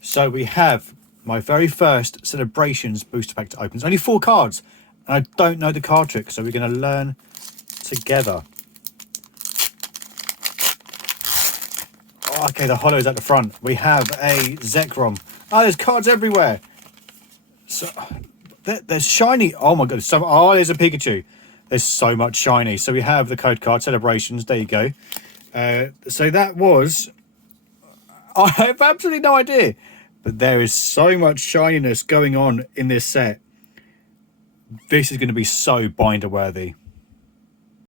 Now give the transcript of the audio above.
So we have my very first Celebrations booster pack to open. There's only 4 cards, and I don't know the card trick, so we're going to learn together. Oh, okay, the holo's at the front. We have a Zekrom. Oh, there's cards everywhere. So there's shiny. Oh my god! There's a Pikachu. There's so much shiny. So we have the code card Celebrations. There you go. So that was. I have absolutely no idea, but there is so much shininess going on in this set. This is going to be so binder worthy.